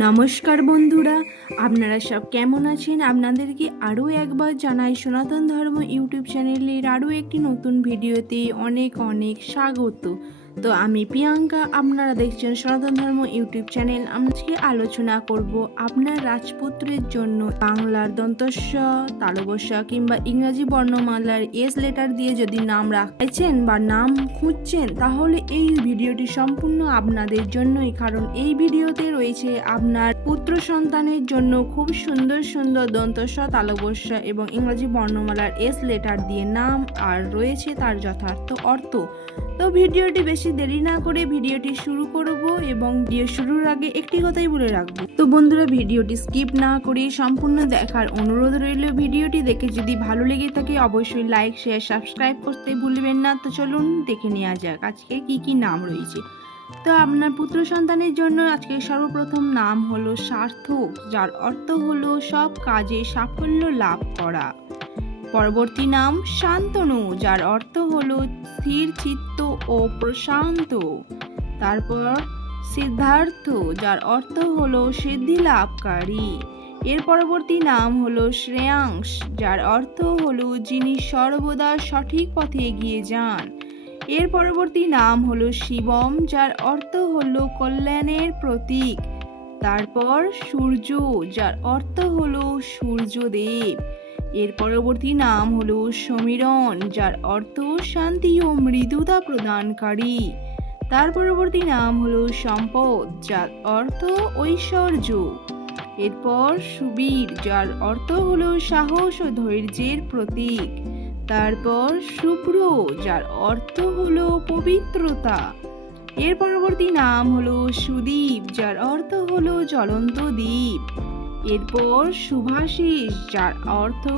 নমস্কার বন্ধুরা, আপনারা সব কেমন আছেন? আপনাদেরকে আরও একবার জানাই সনাতন ধর্ম ইউটিউব চ্যানেলের আরও একটি নতুন ভিডিওতে অনেক অনেক স্বাগত। তো আমি প্রিয়াঙ্কা, আপনারা দেখছেন সনাতন ধর্ম ইউটিউব চ্যানেল। আজকে আলোচনা করব আপনার রাজপুত্রের জন্য বাংলার দন্তস্ব, তালবস্যা কিংবা ইংরাজি বর্ণমালার এস লেটার দিয়ে যদি নাম রাখছেন বা নাম খুঁজছেন, তাহলে এই ভিডিওটি সম্পূর্ণ আপনাদের জন্যই। কারণ এই ভিডিওতে রয়েছে আপনার পুত্র সন্তানের জন্য খুব সুন্দর সুন্দর দন্তস্ব, তালবস্য এবং ইংরাজি বর্ণমালার এস লেটার দিয়ে নাম আর রয়েছে তার যথার্থ অর্থ। তো ভিডিওটি বেশি দেরি না করে ভিডিওটি শুরু করব এবং ভিডিও শুরুর আগে একটি কথাই বলে রাখব। তো বন্ধুরা, ভিডিওটি স্কিপ না করে সম্পূর্ণ দেখার অনুরোধ রইল ভিডিওটি দেখে যদি ভালো লেগে থাকে অবশ্যই লাইক শেয়ার সাবস্ক্রাইব করতে ভুলবেন না। তো চলুন দেখে নেওয়া যাক আজকে কি কি নাম রয়েছে। তো আপনার পুত্র সন্তানের জন্য আজকে সর্বপ্রথম নাম হলো সার্থক, যার অর্থ হলো সব কাজে সাফল্য লাভ করা। পরবর্তী নাম শান্তনু, যার অর্থ হল স্থির চিত্ত ও প্রশান্ত। তারপর সিদ্ধার্থ, যার অর্থ হল সিদ্ধি লাভকারী। এর পরবর্তী নাম হলো শ্রেয়াংশ, যার অর্থ হলো যিনি সর্বদা সঠিক পথে এগিয়ে যান। এর পরবর্তী নাম হলো শিবম, যার অর্থ হলো কল্যাণের প্রতীক। তারপর সূর্য, যার অর্থ হলো সূর্যদেব। এর পরবর্তী নাম হল সমীরণ, যার অর্থ শান্তি ও মৃদুতা প্রদানকারী। তার পরবর্তী নাম হল সম্পদ, যার অর্থ ঐশ্বর্য। এরপর সুবীর, যার অর্থ হল সাহস ও ধৈর্যের প্রতীক। তারপর শুভ্র যার অর্থ হল পবিত্রতা। এর পরবর্তী নাম হলো সুদীপ, যার অর্থ হলো জ্বলন্ত দ্বীপ। এরপর শুভাশিস যার অর্থ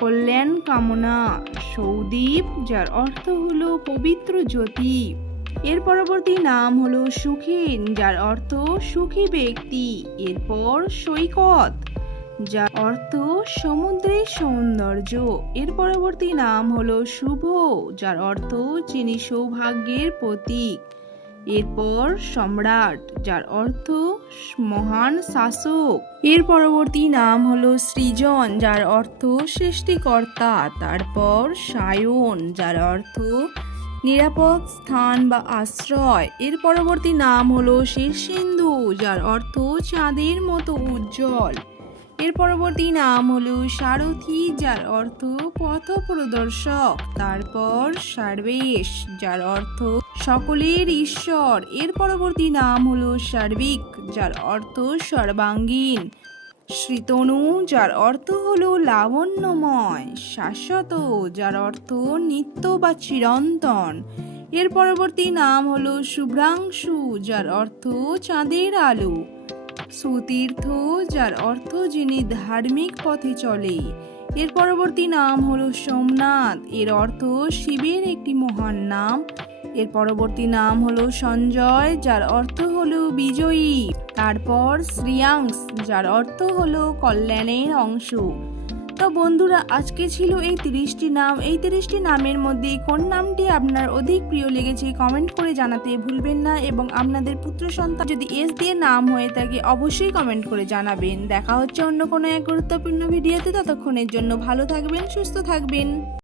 কল্যাণ কামনা, সৌদীপ, যার অর্থ হলো পবিত্র জ্যোতি। এর পরবর্তী নাম হলো সুখীন, যার অর্থ সুখী ব্যক্তি। এরপর সৈকত, যার অর্থ সমুদ্রের সৌন্দর্য। এর পরবর্তী নাম হলো শুভ, যার অর্থ যিনি সৌভাগ্যের প্রতীক। এরপর সম্রাট, যার অর্থ মহান শাসক। এর পরবর্তী নাম হলো সৃজন, যার অর্থ সৃষ্টিকর্তা। তারপর সায়ন, যার অর্থ নিরাপদ স্থান বা আশ্রয়। এর পরবর্তী নাম হলো শীর্ষেন্দু, যার অর্থ চাঁদের মতো উজ্জ্বল। এর পরবর্তী নাম হলো সারথি, যার অর্থ পথ প্রদর্শক তারপর সার্বেশ, যার অর্থ সকলের ঈশ্বর। এর পরবর্তী নাম হলো সার্বিক, যার অর্থ সর্বাঙ্গীন। শ্রীতনু, যার অর্থ হল লাবণ্যময়। শাশ্বত, যার অর্থ নিত্য বা চিরন্তন। এর পরবর্তী নাম হলো শুভ্রাংশু, যার অর্থ চাঁদের আলো। সুতীর্থ, যার অর্থ যিনি ধার্মিক পথে চলে। এর পরবর্তী নাম হলো সোমনাথ। এর অর্থ শিবের একটি মহান নাম। এর পরবর্তী নাম হলো সঞ্জয়, যার অর্থ হলো বিজয়ী। তারপর শ্রিয়াংস যার অর্থ হলো কল্যাণের অংশ। তো বন্ধুরা, আজকে ছিল এই তিরিশটি নাম। এই তিরিশটি নামের মধ্যে কোন নামটি আপনার অধিক প্রিয় লেগেছে কমেন্ট করে জানাতে ভুলবেন না এবং আপনাদের পুত্র সন্তান যদি এস দিয়ে নাম হয়ে থাকে, অবশ্যই কমেন্ট করে জানাবেন। দেখা হচ্ছে অন্য কোনো এক গুরুত্বপূর্ণ ভিডিওতে। ততক্ষণের জন্য ভালো থাকবেন, সুস্থ থাকবেন।